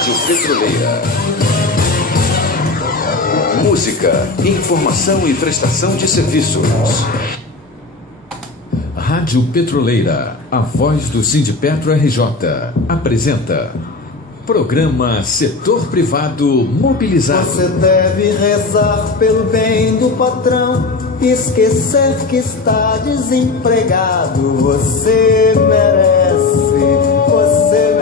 Rádio Petroleira. Música, informação e prestação de serviços. Rádio Petroleira, a voz do Sindipetro RJ, apresenta programa Setor Privado Mobilizado. Você deve rezar pelo bem do patrão, esquecer que está desempregado. Você merece.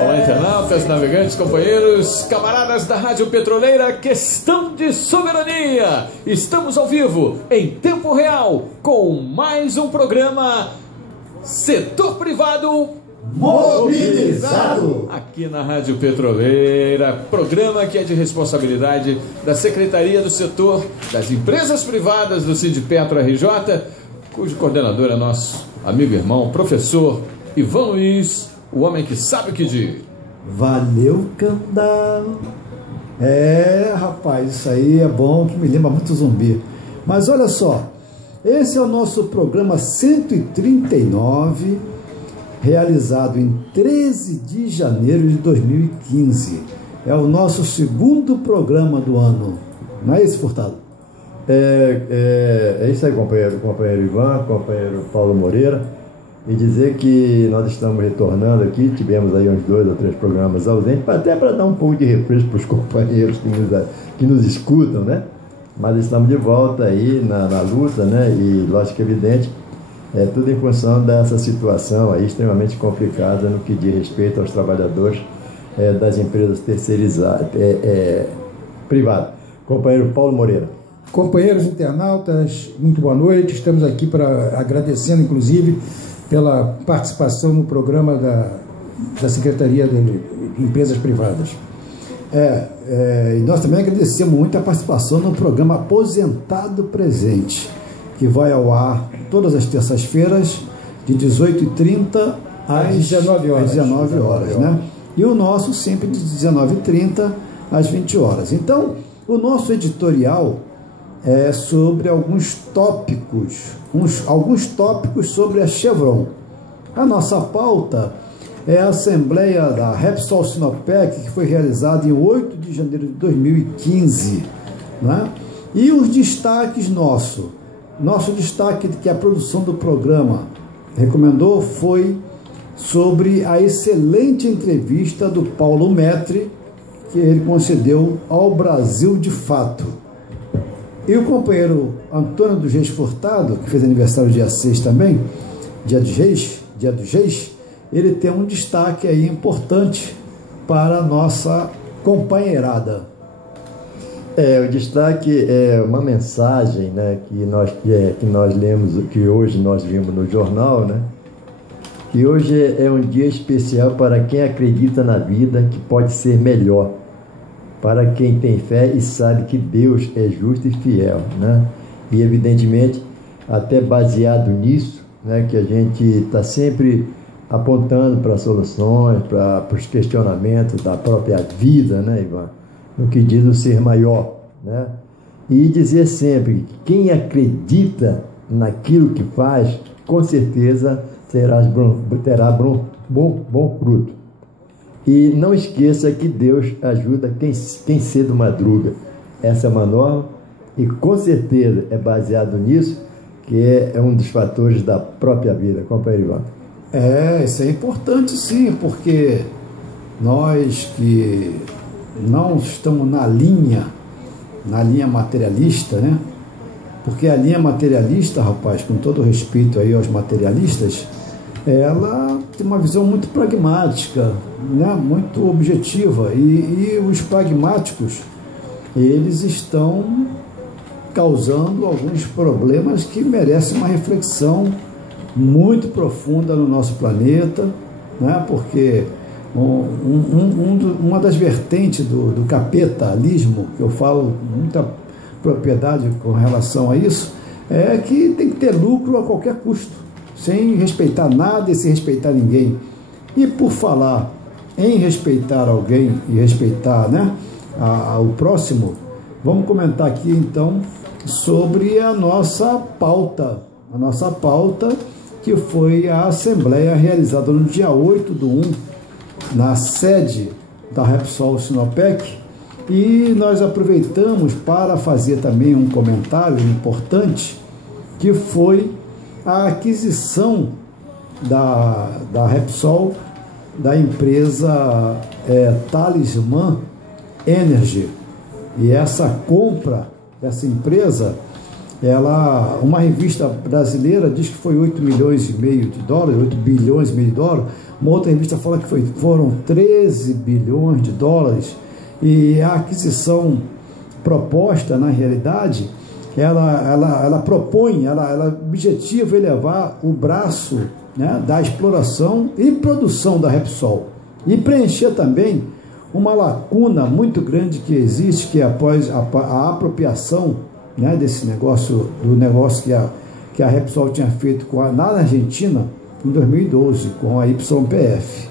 Olá, internautas, navegantes, companheiros, camaradas da Rádio Petroleira, questão de soberania. Estamos ao vivo, em tempo real, com mais um programa Setor Privado Mobilizado. Aqui na Rádio Petroleira, programa que é de responsabilidade da Secretaria do Setor das Empresas Privadas do Sindipetro RJ, cujo coordenador é nosso amigo e irmão, professor Ivan Luiz, o homem que sabe o que diz. Valeu, Candal. Rapaz, isso aí é bom, que me lembra muito Zumbi. Mas olha só, esse é o nosso programa 139, realizado em 13 de janeiro de 2015. É o nosso segundo programa do ano. Não é isso, Furtado? É isso aí, companheiro Ivan, companheiro Paulo Moreira. E dizer que nós estamos retornando aqui, tivemos aí uns 2 ou 3 programas ausentes, até para dar um pouco de refresco para os companheiros que nos escutam, né? Mas estamos de volta aí na luta, né? E, lógico, evidente, tudo em função dessa situação aí extremamente complicada no que diz respeito aos trabalhadores das empresas terceirizadas, privadas. Companheiro Paulo Moreira. Companheiros internautas, muito boa noite. Estamos aqui para agradecendo, inclusive, pela participação no programa da Secretaria de Empresas Privadas. E nós também agradecemos muito a participação no programa Aposentado Presente, que vai ao ar todas as terças-feiras, de 18h30 às 19 horas, né? E o nosso sempre de 19h30 às 20 horas. Então, o nosso editorial é sobre alguns tópicos sobre a Chevron. A nossa pauta é a Assembleia da Repsol Sinopec, que foi realizada em 8 de janeiro de 2015, né? E os destaques nosso destaque que a produção do programa recomendou foi sobre a excelente entrevista do Paulo Metri, que ele concedeu ao Brasil de Fato. E o companheiro Antônio dos Reis Furtado, que fez aniversário dia 6 também, dia dos Reis, ele tem um destaque aí importante para a nossa companheirada. O destaque é uma mensagem, né, que nós lemos, que hoje nós vimos no jornal, né, que hoje é um dia especial para quem acredita na vida que pode ser melhor, para quem tem fé e sabe que Deus é justo e fiel, né? E evidentemente, até baseado nisso, né, que a gente está sempre apontando para soluções, para os questionamentos da própria vida, né, Ivan? No que diz o ser maior, né? E dizer sempre que quem acredita naquilo que faz, com certeza terá bom fruto. E não esqueça que Deus ajuda quem cedo madruga. Essa é uma norma e com certeza é baseado nisso, que é um dos fatores da própria vida. Companheiro Ivan. Isso é importante sim, porque nós que não estamos na linha materialista, né? Porque a linha materialista, rapaz, com todo respeito aí aos materialistas, ela tem uma visão muito pragmática, né? Muito objetiva, e os pragmáticos, eles estão causando alguns problemas que merecem uma reflexão muito profunda no nosso planeta, né? Porque uma das vertentes do capitalismo, que eu falo muita propriedade com relação a isso, é que tem que ter lucro a qualquer custo, sem respeitar nada e sem respeitar ninguém. E por falar em respeitar alguém e respeitar, né, o próximo, vamos comentar aqui então sobre a nossa pauta, que foi a Assembleia realizada no dia 8/1, na sede da Repsol Sinopec, e nós aproveitamos para fazer também um comentário importante, que foi a aquisição da Repsol, da empresa Talisman Energy. E essa compra dessa empresa, uma revista brasileira diz que foi 8 milhões e meio de dólares, 8 bilhões e meio de dólares, uma outra revista fala que foram 13 bilhões de dólares, e a aquisição proposta, na realidade, ela propõe, ela objetiva elevar o braço, né, da exploração e produção da Repsol, e preencher também uma lacuna muito grande que existe, que é após a apropriação, né, desse negócio, do negócio que a Repsol tinha feito na Argentina em 2012 com a YPF.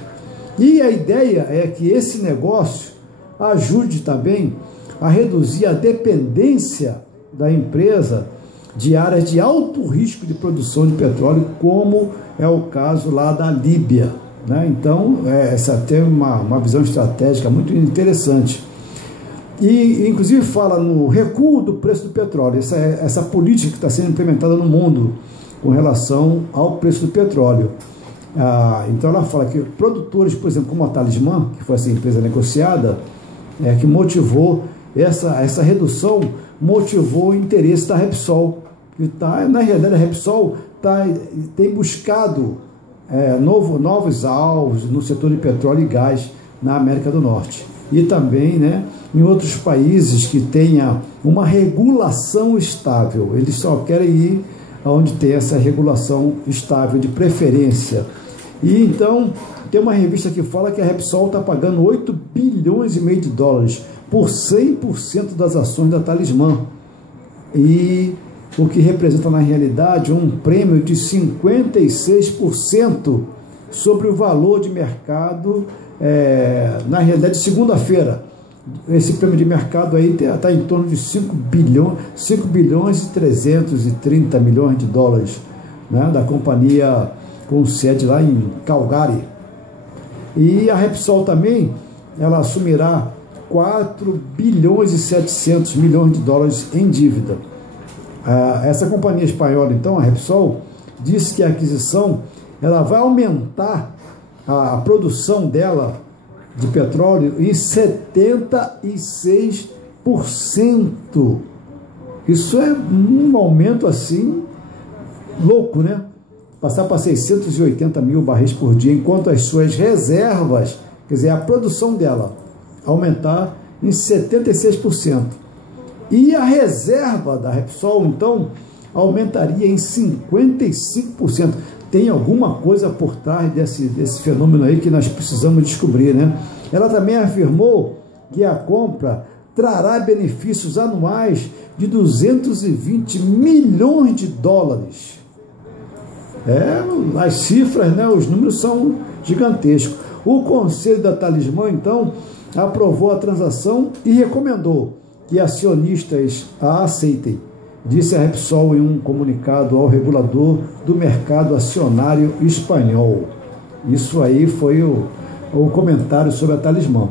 E a ideia é que esse negócio ajude também a reduzir a dependência da empresa de áreas de alto risco de produção de petróleo, como é o caso lá da Líbia, né? Então, essa tem uma visão estratégica muito interessante. E, inclusive, fala no recuo do preço do petróleo, essa política que está sendo implementada no mundo com relação ao preço do petróleo. Então, ela fala que produtores, por exemplo, como a Talisman, que foi essa empresa negociada, que motivou essa redução, motivou o interesse da Repsol. Na realidade, a Repsol tem buscado novos alvos no setor de petróleo e gás na América do Norte. E também, né, em outros países que tenha uma regulação estável. Eles só querem ir onde tem essa regulação estável, de preferência. E então, tem uma revista que fala que a Repsol está pagando 8 bilhões e meio de dólares por 100% das ações da Talisman. E o que representa, na realidade, um prêmio de 56% sobre o valor de mercado, na realidade, segunda-feira. Esse prêmio de mercado aí está em torno de 5 bilhões e 330 milhões de dólares, né, da companhia com sede lá em Calgary. E a Repsol também, ela assumirá 4 bilhões e 700 milhões de dólares em dívida. Essa companhia espanhola, então, a Repsol, disse que a aquisição ela vai aumentar a produção dela de petróleo em 76%. Isso é um aumento assim louco, né? Passar para 680 mil barris por dia, enquanto as suas reservas, quer dizer, a produção dela, aumentar em 76%. E a reserva da Repsol, então, aumentaria em 55%. Tem alguma coisa por trás desse fenômeno aí que nós precisamos descobrir, né? Ela também afirmou que a compra trará benefícios anuais de 220 milhões de dólares. As cifras, né, os números são gigantescos. O Conselho da Talisman, então, aprovou a transação e recomendou que acionistas a aceitem, disse a Repsol em um comunicado ao regulador do mercado acionário espanhol. Isso aí foi o comentário sobre a Talisman.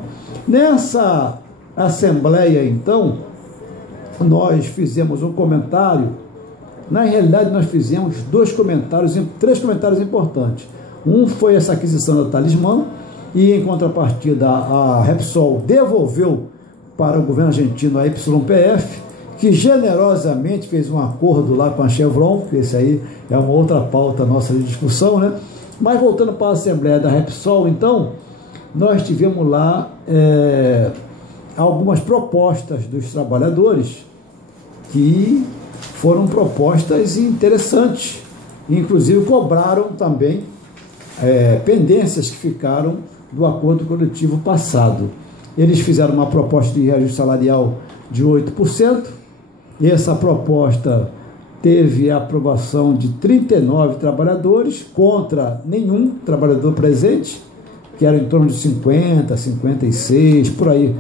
Nessa assembleia, então, nós fizemos um comentário. Na realidade, nós fizemos três comentários importantes. Um foi essa aquisição da Talisman, e em contrapartida a Repsol devolveu para o governo argentino a YPF, que generosamente fez um acordo lá com a Chevron, que esse aí é uma outra pauta nossa de discussão, né? Mas voltando para a Assembleia da Repsol, então, nós tivemos lá algumas propostas dos trabalhadores que foram propostas interessantes, inclusive cobraram também pendências que ficaram do acordo coletivo passado. Eles fizeram uma proposta de reajuste salarial de 8%, e essa proposta teve a aprovação de 39 trabalhadores, contra nenhum trabalhador presente, que era em torno de 50, 56, por aí.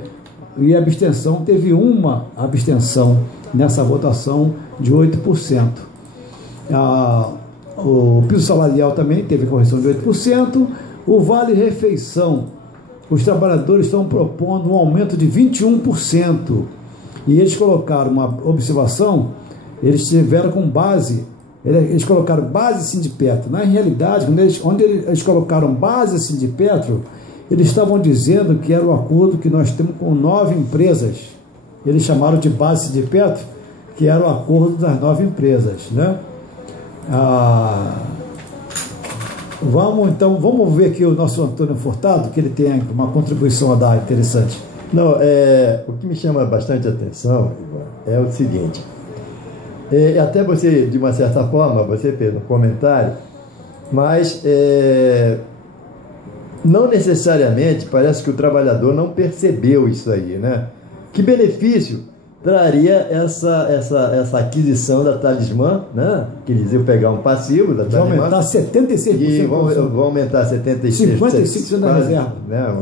E a abstenção, teve uma abstenção nessa votação de 8%. O piso salarial também teve correção de 8%. O vale-refeição os trabalhadores estão propondo um aumento de 21%. E eles colocaram uma observação, eles tiveram com base, eles colocaram base Sindipetro. Na realidade, onde eles colocaram base Sindipetro, eles estavam dizendo que era o acordo que nós temos com 9 empresas. Eles chamaram de base Sindipetro, que era o acordo das 9 empresas, né? Vamos ver aqui o nosso Antônio Furtado, que ele tem uma contribuição a dar interessante. Não, o que me chama bastante atenção é o seguinte, até você, de uma certa forma, você fez um comentário, mas não necessariamente parece que o trabalhador não percebeu isso aí, né? Que benefício traria essa aquisição da Talismã, né? Quer dizer, pegar um passivo da Talismã. Vai aumentar 76%. E vão aumentar 76%. 55% da reserva. Né?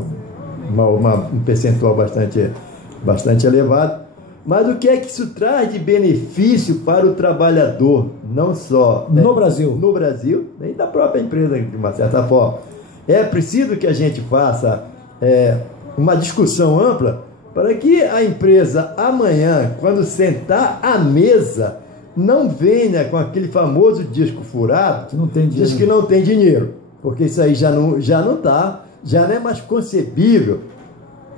Um percentual bastante elevado. Mas o que é que isso traz de benefício para o trabalhador? Não só no Brasil, nem da própria empresa, de uma certa forma. É preciso que a gente faça uma discussão ampla para que a empresa amanhã, quando sentar à mesa, não venha com aquele famoso disco furado, diz que não tem dinheiro, porque isso aí já não é mais concebível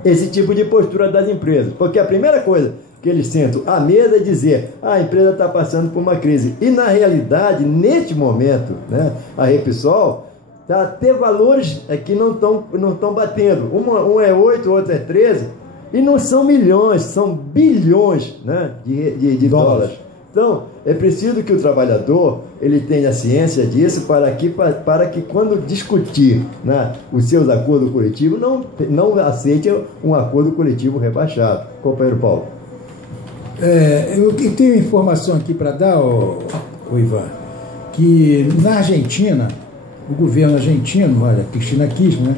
esse tipo de postura das empresas, porque a primeira coisa que eles sentam à mesa é dizer, a empresa está passando por uma crise, e na realidade, neste momento, né, a Repsol está até valores que não estão batendo, um é 8, o outro é 13, e não são milhões, são bilhões, né, de dólares. Então, é preciso que o trabalhador ele tenha ciência disso para que quando discutir, né, os seus acordos coletivos, não aceite um acordo coletivo rebaixado. Companheiro Paulo. Eu tenho informação aqui para dar, Ivan, que na Argentina, o governo argentino, a Cristina Kirchner, né,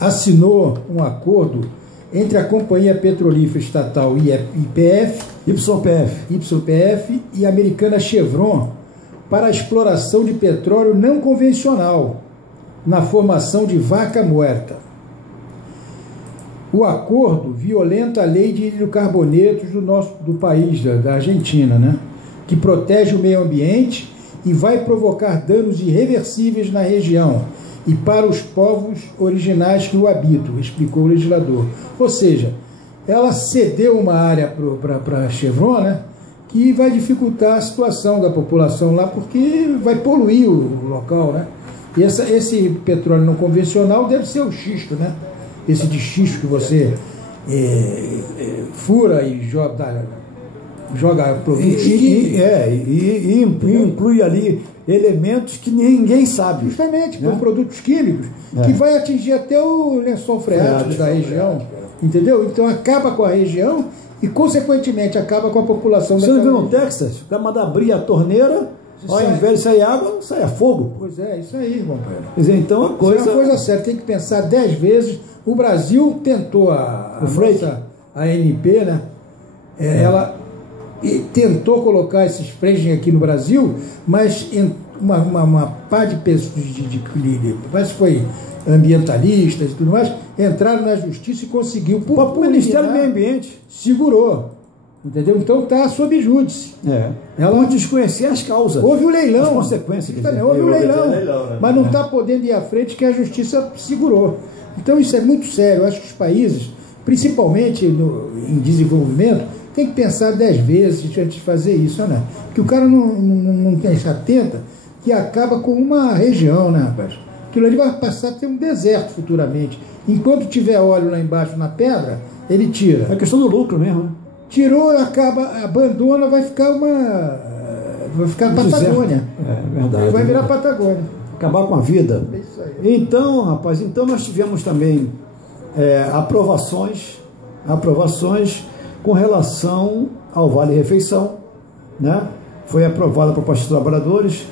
assinou um acordo entre a Companhia Petrolífera Estatal YPF e a americana Chevron para a exploração de petróleo não convencional na formação de Vaca Muerta. O acordo violenta a lei de hidrocarbonetos do país, da Argentina, né, que protege o meio ambiente e vai provocar danos irreversíveis na região e para os povos originais que o habitam, explicou o legislador. Ou seja, ela cedeu uma área para a Chevron, né, que vai dificultar a situação da população lá, porque vai poluir o local, né? E esse petróleo não convencional deve ser o xisto, né? Esse de xisto que você fura e joga produtos químicos. E inclui ali elementos que ninguém sabe. Justamente, né? Com produtos químicos que vai atingir até o lençol freático da região. Entendeu? Então acaba com a região e, consequentemente, acaba com a população da região. Você não viu no Texas? Vai mandar abrir a torneira, ao invés de sair água, sai fogo. Pois é, isso aí, companheiro. Quer dizer, então a coisa... Isso é uma coisa séria, tem que pensar 10 vezes. O Brasil tentou a ANP, né? Ela tentou colocar esses freios aqui no Brasil, mas uma pá de pessoas, parece que foi ambientalistas e tudo mais, entraram na justiça e conseguiu, o Ministério do Meio Ambiente segurou, entendeu? Então está sob júdice. Ela desconhecer as causas. Houve o leilão. As consequências. Houve o leilão, né? Mas não está podendo ir à frente, que a justiça segurou. Então isso é muito sério. Eu acho que os países, principalmente em desenvolvimento, tem que pensar 10 vezes antes de fazer isso, né? Porque o cara não tem essa atenta que acaba com uma região, né, rapaz? Aquilo ali vai passar a ter um deserto futuramente. Enquanto tiver óleo lá embaixo na pedra, ele tira. É questão do lucro mesmo, né? Tirou, acaba, abandona, vai ficar Patagônia. É verdade. Vai virar Patagônia. Acabar com a vida. É isso aí. Então, rapaz, nós tivemos também aprovações com relação ao Vale Refeição, né? Foi aprovada a proposta dos trabalhadores.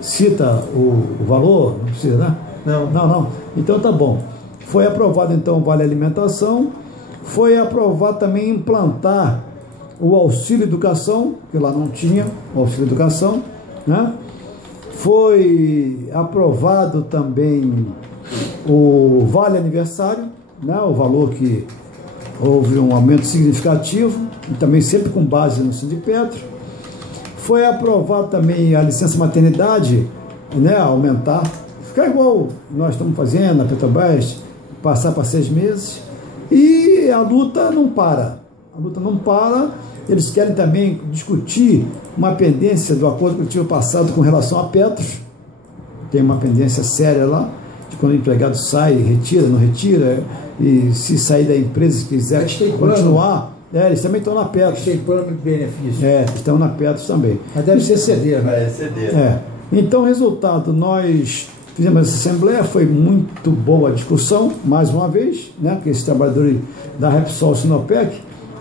Cita o valor? Não precisa, né? Não. Então tá bom. Foi aprovado então o Vale Alimentação. Foi aprovado também implantar o Auxílio Educação, que lá não tinha o Auxílio Educação, né? Foi aprovado também o Vale Aniversário, né, o valor que houve um aumento significativo, e também sempre com base no Sindipetro. Foi aprovado também a licença maternidade, né, aumentar, ficar igual nós estamos fazendo na Petrobras, passar para 6 meses. E a luta não para. A luta não para. Eles querem também discutir uma pendência do acordo coletivo passado com relação a Petros. Tem uma pendência séria lá, de quando o empregado sai, retira, não retira, e se sair da empresa, se quiser continuar, eles também estão na Petros. Tem plano de benefício. Estão na Petros também. Mas deve ser ceder, né? Então, resultado, nós fizemos essa assembleia, foi muito boa a discussão, mais uma vez, né, que esses trabalhadores da Repsol Sinopec,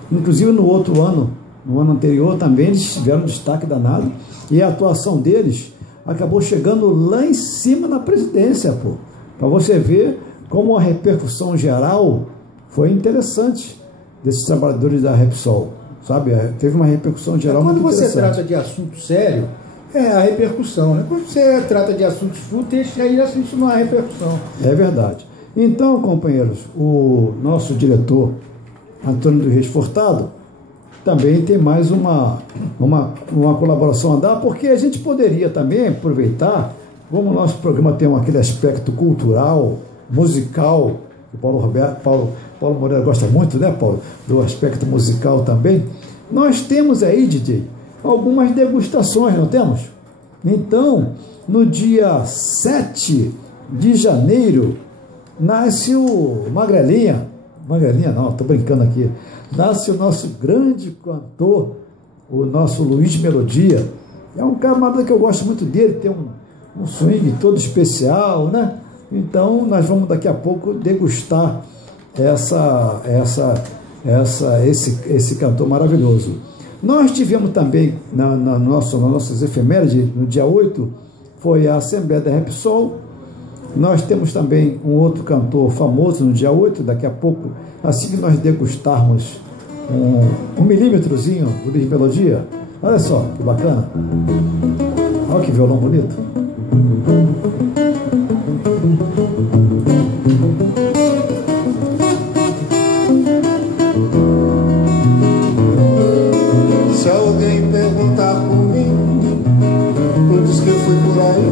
inclusive no outro ano, no ano anterior também, eles tiveram destaque danado, e a atuação deles acabou chegando lá em cima na presidência, pô. Para você ver como a repercussão geral foi interessante desses trabalhadores da Repsol, sabe? Teve uma repercussão geral muito interessante. Quando você trata de assunto sério, é a repercussão, né? Quando você trata de assuntos fúteis, aí isso não há repercussão. É verdade. Então, companheiros, o nosso diretor, Antônio do Reis Furtado, também tem mais uma colaboração a dar, porque a gente poderia também aproveitar, como o nosso programa tem aquele aspecto cultural, musical, que Paulo Moreira gosta muito, né, Paulo? Do aspecto musical também. Nós temos aí, DJ, algumas degustações, não temos? Então, no dia 7 de janeiro, nasce o Magrelinha não, estou brincando aqui, nasce o nosso grande cantor, o nosso Luiz Melodia. É um camarada que eu gosto muito dele, tem um swing todo especial, né? Então, nós vamos daqui a pouco degustar esse cantor maravilhoso. Nós tivemos também, nas nossas efemérides, no dia 8, foi a Assembleia da Repsol. Nós temos também um outro cantor famoso no dia 8, daqui a pouco, assim que nós degustarmos um milímetrozinho do Luiz Melodia. Olha só, que bacana. Olha que violão bonito. Se alguém perguntar por mim, eu diz que eu fui por aí,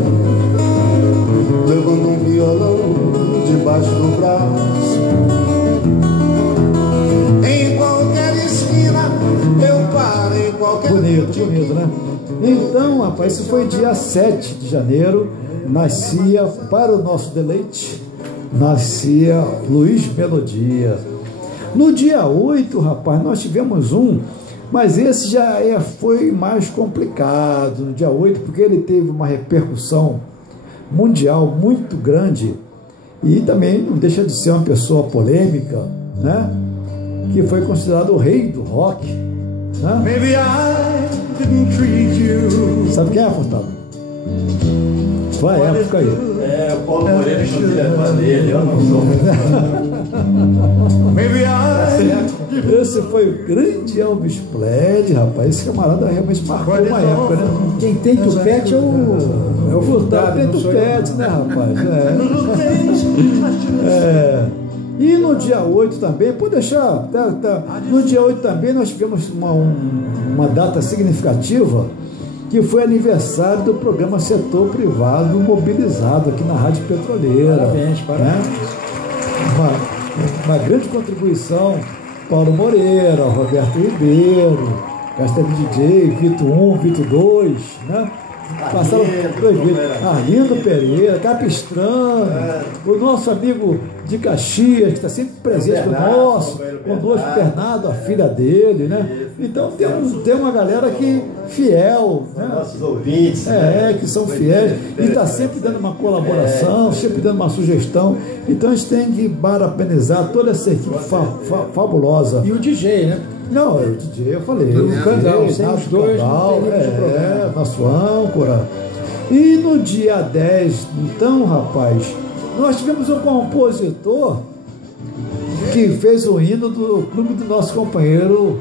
levando um violão debaixo do braço. Em qualquer esquina eu paro, em qualquer... Bonito, né? Então, rapaz, isso foi dia 7 de janeiro, nascia, para o nosso deleite, nascia Luiz Melodia. No dia 8, rapaz, nós tivemos mas esse já foi mais complicado, no dia 8, porque ele teve uma repercussão mundial muito grande e também não deixa de ser uma pessoa polêmica, né? Que foi considerado o rei do rock, né? Maybe I didn't treat you. Sabe quem é, Furtado? Vai, época aí. O Paulo Moreira, inclusive, é fã dele, eu não sou. Maybe I... Esse foi o grande Elvis Presley, rapaz. Esse camarada realmente marcou uma época, né? Quem tem tupete é o Furtado. Tem tupete, né, rapaz? E no dia 8 também, pode deixar, no dia 8 também nós tivemos uma data significativa, que foi aniversário do programa Setor Privado Mobilizado aqui na Rádio Petroleira. Parabéns. Né? Uma grande contribuição, Paulo Moreira, Roberto Ribeiro, Castelo DJ, Vito 1, Vito 2, né? Passaram dois vídeos. Arlindo Pereira, Capistrano, o nosso amigo de Caxias, que está sempre presente conosco, Bernardo, a filha dele, né? Então tem uma galera que fiel, né? Nossos ouvintes, que são fiéis e está sempre dando uma colaboração, sempre dando uma sugestão. Então a gente tem que parabenizar toda essa equipe fabulosa. E o DJ, né? Não, o DJ, eu falei. O Candal, os dois, nosso âncora. E no dia 10, então, rapaz, nós tivemos um compositor que fez o hino do clube do nosso companheiro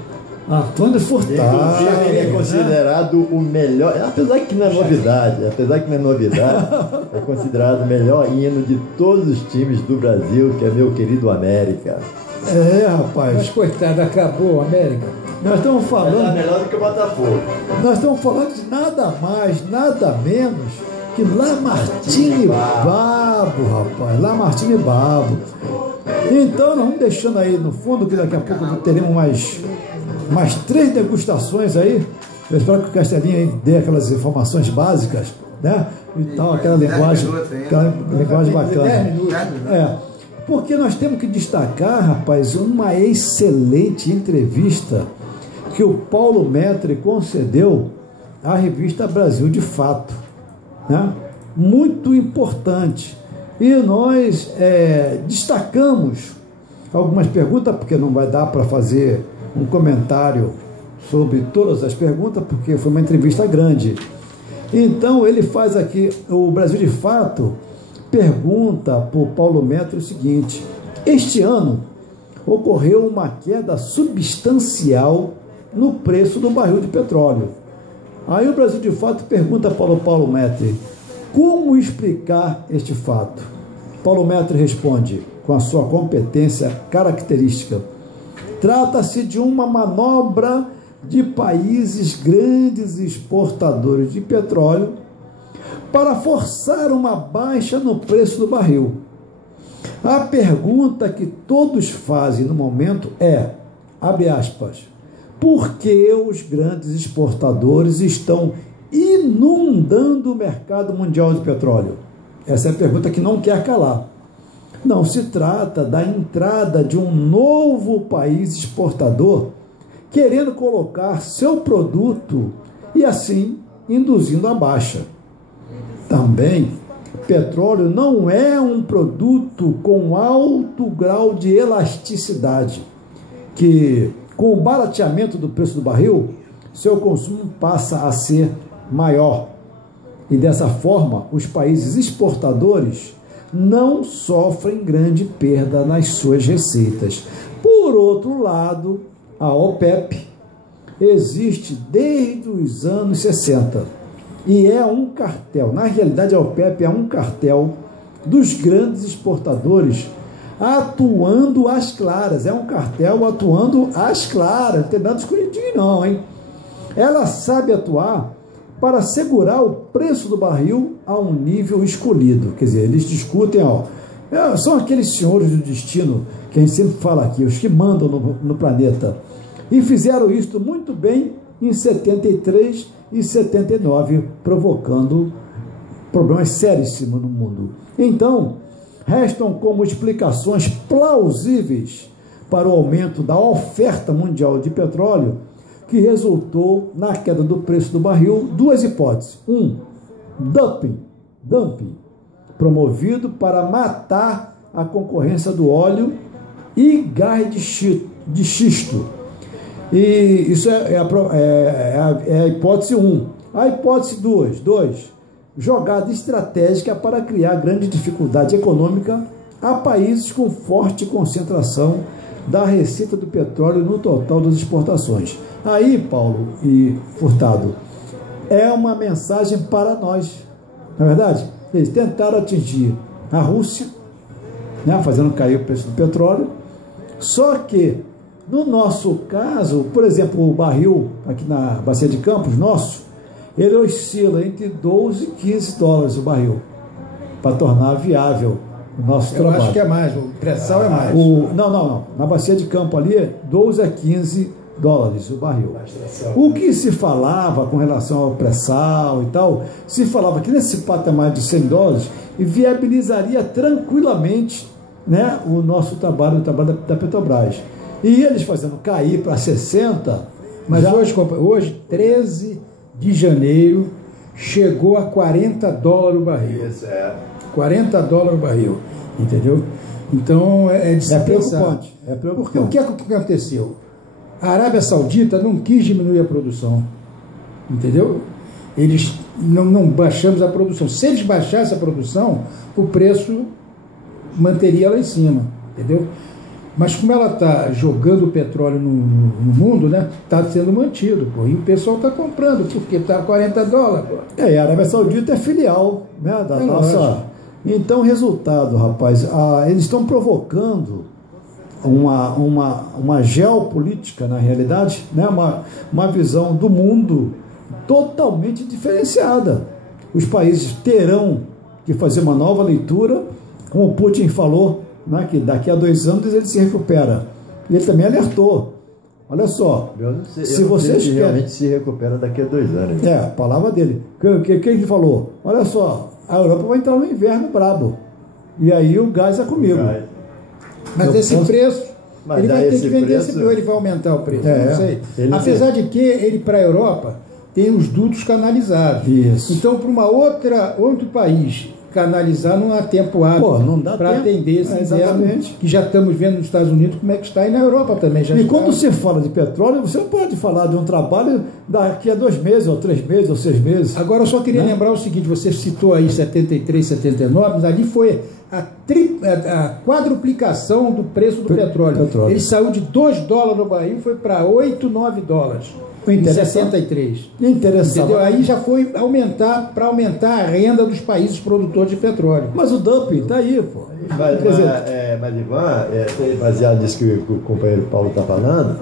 Antônio Furtado. Inclusive, ele é considerado o melhor, apesar que não é novidade, é considerado o melhor hino de todos os times do Brasil, que é meu querido América. É, rapaz. Mas, coitado, acabou o América. Nós estamos falando. É melhor do que o Botafogo. Nós estamos falando de nada mais, nada menos que Lamartine Babo, rapaz. Lamartine Babo. Então, nós vamos deixando aí no fundo, que daqui a pouco teremos mais 3 degustações aí. Eu espero que o Castelinho aí dê aquelas informações básicas, né? Então, aquela linguagem bacana. 10 minutos. Porque nós temos que destacar, rapaz, uma excelente entrevista que o Paulo Metri concedeu à revista Brasil de Fato, né? Muito importante. E nós destacamos algumas perguntas, porque não vai dar para fazer um comentário sobre todas as perguntas, porque foi uma entrevista grande. Então ele faz aqui, o Brasil de Fato pergunta para o Paulo Metri o seguinte: este ano ocorreu uma queda substancial no preço do barril de petróleo. Aí o Brasil de Fato pergunta para o Paulo Metri: como explicar este fato? Paulo Metri responde com a sua competência característica: trata-se de uma manobra de países grandes exportadores de petróleo para forçar uma baixa no preço do barril. A pergunta que todos fazem no momento é, abre aspas, por que os grandes exportadores estão inundando o mercado mundial de petróleo? Essa é a pergunta que não quer calar. Não se trata da entrada de um novo país exportador querendo colocar seu produto e assim induzindo a baixa. Também, petróleo não é um produto com alto grau de elasticidade, que com o barateamento do preço do barril, seu consumo passa a ser maior. E dessa forma, os países exportadores não sofrem grande perda nas suas receitas. Por outro lado, a OPEP existe desde os anos 60 e é um cartel. Na realidade, a OPEP é um cartel dos grandes exportadores atuando às claras. É um cartel atuando às claras, não tem nada escuridinho não, hein? Ela sabe atuar para segurar o preço do barril a um nível escolhido. Quer dizer, eles discutem, são aqueles senhores do destino que a gente sempre fala aqui, os que mandam no planeta. E fizeram isso muito bem em 73 e 79, provocando problemas seríssimos no mundo. Então, restam como explicações plausíveis para o aumento da oferta mundial de petróleo, que resultou na queda do preço do barril, 2 hipóteses. 1, dumping, promovido para matar a concorrência do óleo e gás de xisto. E isso é a hipótese 1. A hipótese 2, jogada estratégica para criar grande dificuldade econômica a países com forte concentração da receita do petróleo no total das exportações. Aí, Paulo e Furtado, é uma mensagem para nós. Na verdade, eles tentaram atingir a Rússia, né, fazendo cair o preço do petróleo, só que, no nosso caso, por exemplo, o barril aqui na Bacia de Campos, nosso, ele oscila entre 12 e 15 dólares o barril, para tornar viável o nosso trabalho. Eu acho que é mais, o pré-sal é mais. Não. Na Bacia de Campo ali, 12 a 15 dólares o barril. O que se falava com relação ao pré-sal e tal, se falava que nesse patamar de 100 dólares viabilizaria tranquilamente, né, o nosso trabalho, o trabalho da Petrobras. E eles fazendo cair para 60. Mas hoje, 13 de janeiro, chegou a 40 dólares o barril. Isso é. 40 dólares o barril, entendeu? Então é de se pensar. É preocupante. Porque o que aconteceu? A Arábia Saudita não quis diminuir a produção, entendeu? Eles não baixamos a produção. Se eles baixassem a produção, o preço manteria lá em cima, entendeu? Mas como ela está jogando o petróleo no mundo, né? Está sendo mantido, pô. E o pessoal está comprando, porque está $40, pô. E a Arábia Saudita é filial, né, da nossa. Lógico. Então, resultado, rapaz, eles estão provocando uma geopolítica, na realidade, né, uma visão do mundo totalmente diferenciada. Os países terão que fazer uma nova leitura, como o Putin falou, né, que daqui a 2 anos ele se recupera. E ele também alertou. Olha só, Eu não sei, se eu não sei vocês se querem... realmente se recupera daqui a 2 anos. É, a palavra dele. O que ele falou? Olha só, a Europa vai entrar no inverno brabo. E aí o gás é comigo. Mas esse preço, Mas ele vai daí ter esse que vender preço- esse ou ele vai aumentar o preço? É, Não sei. ele não Apesar de que ele, para a Europa, tem os dutos canalizados. Isso. Então, para outro país canalizar, não há tempo hábil não dá para tempo. atender esse inverno, Exatamente. que já estamos vendo nos Estados Unidos como é que está, e na Europa também já E está. quando se fala de petróleo, você não pode falar de um trabalho daqui a 2 meses, ou 3 meses, ou 6 meses. Agora, eu só queria Né? lembrar o seguinte, você citou aí 73, 79, mas ali foi a quadruplicação do preço do petróleo. Ele saiu de $2 no barril, foi para $8, $9. Em 63. Interessante. Entendeu? Aí já foi para aumentar a renda dos países produtores de petróleo. Mas o dumping está aí, pô. Mas, Quer dizer, mas Ivan, baseado nisso que o companheiro Paulo está falando,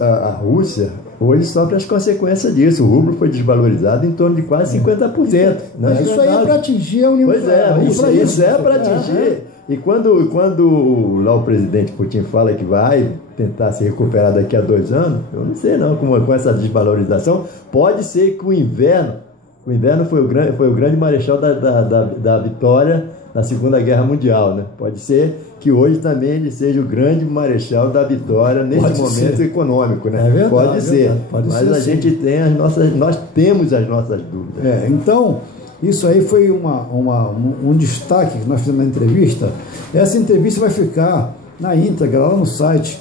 a Rússia hoje sofre as consequências disso. O rublo foi desvalorizado em torno de quase 50%. Mas isso aí é para atingir a União Pois Europeia. isso é para atingir. E quando lá o presidente Putin fala que vai tentar se recuperar daqui a 2 anos, eu não sei não, com essa desvalorização, pode ser que o inverno foi o grande marechal da vitória na Segunda Guerra Mundial, né? Pode ser que hoje também ele seja o grande marechal da vitória nesse momento econômico, né? É verdade, pode ser, pode mas ser, a gente tem nós temos as nossas dúvidas. Então, isso aí foi um destaque que nós fizemos na entrevista. Essa entrevista vai ficar na íntegra lá no site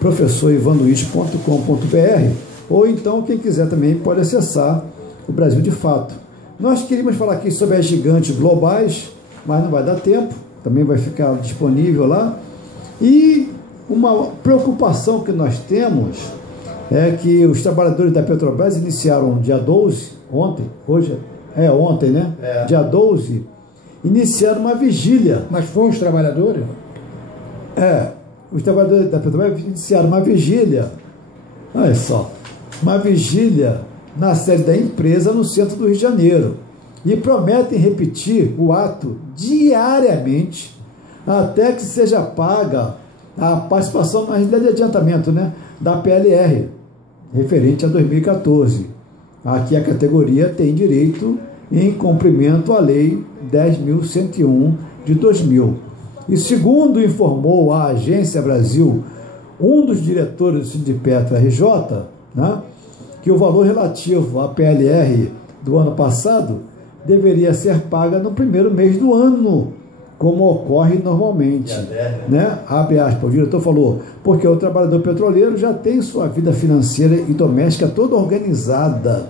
professorivanluiz.com.br, ou então quem quiser também pode acessar o Brasil de Fato. Nós queríamos falar aqui sobre as gigantes globais, mas não vai dar tempo, também vai ficar disponível lá. E uma preocupação que nós temos é que os trabalhadores da Petrobras iniciaram dia 12, ontem, né? Dia 12, iniciaram uma vigília. Mas foram os trabalhadores? Os trabalhadores da Petrobras iniciaram uma vigília, olha só, uma vigília na sede da empresa no centro do Rio de Janeiro, e prometem repetir o ato diariamente até que seja paga a participação na realidade de adiantamento, né, da PLR, referente a 2014. Aqui a categoria tem direito em cumprimento à Lei 10.101 de 2000. E segundo informou a Agência Brasil, um dos diretores do Sindipetra RJ, né, que o valor relativo à PLR do ano passado deveria ser paga no primeiro mês do ano, como ocorre normalmente. Né? Abre aspas, o diretor falou, porque o trabalhador petroleiro já tem sua vida financeira e doméstica toda organizada,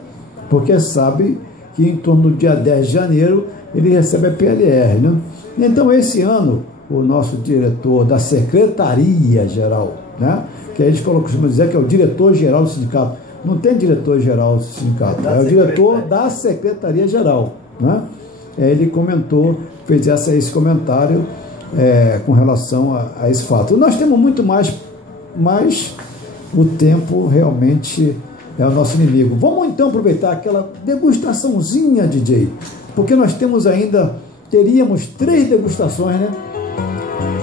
porque sabe que em torno do dia 10 de janeiro ele recebe a PLR. Né? Então, esse ano, o nosso diretor da Secretaria-Geral, né, que a gente costuma dizer que é o diretor-geral do sindicato, não tem diretor-geral do sindicato, é o diretor da Secretaria-Geral. Né? Ele comentou, fez esse comentário com relação a esse fato. Nós temos muito mais, mas o tempo realmente é o nosso inimigo. Vamos então aproveitar aquela degustaçãozinha, DJ, porque nós teríamos 3 degustações, né?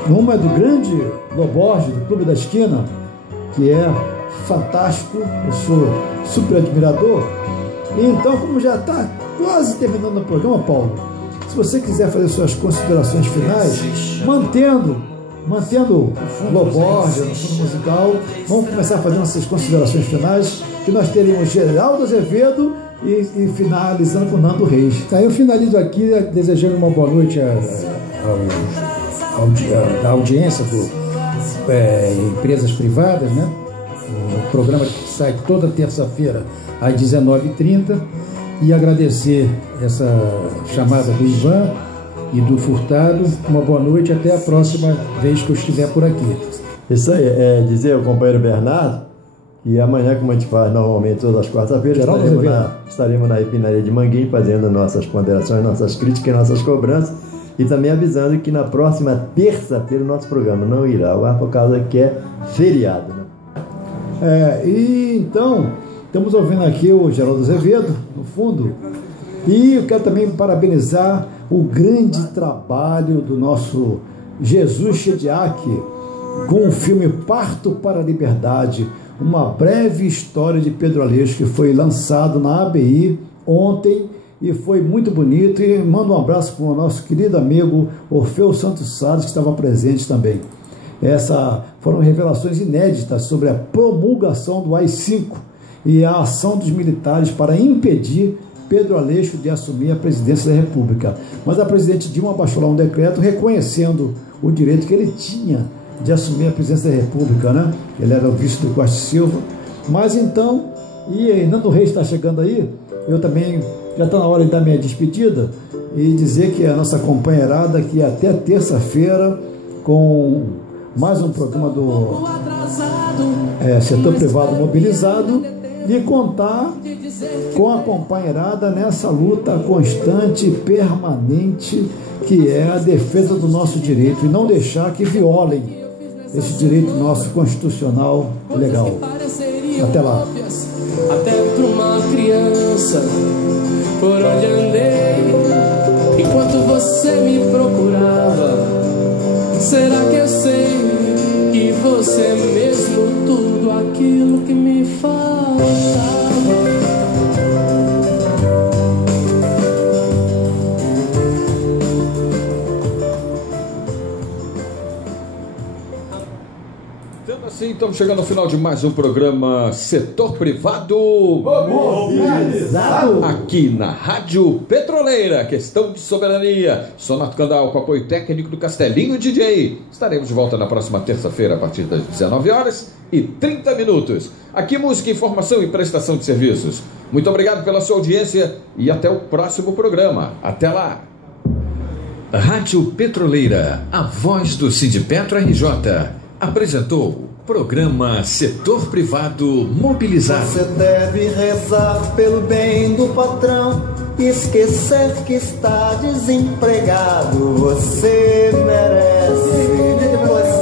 Uma é do grande Loborges, do Clube da Esquina, que é fantástico, eu sou super admirador. E então, como já está quase terminando o programa, Paulo, se você quiser fazer suas considerações finais, mantendo o Loborges no fundo musical, vamos começar a fazer nossas considerações finais, que nós teríamos Geraldo Azevedo e finalizando com Nando Reis. Tá, eu finalizo aqui desejando uma boa noite da audiência do Empresas Privadas, né? O programa que sai toda terça-feira às 19h30, e agradecer essa chamada do Ivan e do Furtado. Uma boa noite, até a próxima vez que eu estiver por aqui. Isso aí, dizer ao companheiro Bernardo que amanhã, como a gente faz normalmente todas as quartas-feiras, estaremos na Refinaria de Manguinhos fazendo nossas ponderações, nossas críticas e nossas cobranças, e também avisando que na próxima terça-feira o nosso programa não irá ao ar por causa que é feriado, né? E então, estamos ouvindo aqui o Geraldo Azevedo, no fundo, e eu quero também parabenizar o grande trabalho do nosso Jesus Chediak com o filme Parto para a Liberdade, uma breve história de Pedro Aleixo, que foi lançado na ABI ontem e foi muito bonito. E mando um abraço para o nosso querido amigo Orfeu Santos Salles, que estava presente também. Foram revelações inéditas sobre a promulgação do AI-5 e a ação dos militares para impedir Pedro Aleixo de assumir a presidência da República. Mas a presidente Dilma baixou lá um decreto reconhecendo o direito que ele tinha de assumir a presidência da República, né? Ele era o vice do Costa Silva. Mas então, e Nando Reis está chegando aí, eu também, já está na hora de dar minha despedida e dizer que a nossa companheirada aqui até terça-feira com mais um programa do Setor Privado Mobilizado e contar com a companheirada nessa luta constante e permanente que é a defesa do nosso direito e não deixar que violem esse direito nosso constitucional legal. Até lá. Até para uma criança, por onde andei, enquanto você me procurava, será que eu sei que você é mesmo tudo aquilo que me faltava? Assim, estamos chegando ao final de mais um programa Setor Privado Mobilizado aqui na Rádio Petroleira. Questão de soberania. Sonato Candal com apoio técnico do Castelinho DJ. Estaremos de volta na próxima terça-feira a partir das 19h30. Aqui música, informação e prestação de serviços. Muito obrigado pela sua audiência e até o próximo programa. Até lá. Rádio Petroleira, a voz do Sindipetro RJ, apresentou programa Setor Privado Mobilizado. Você deve rezar pelo bem do patrão, esquecer que está desempregado. Você merece.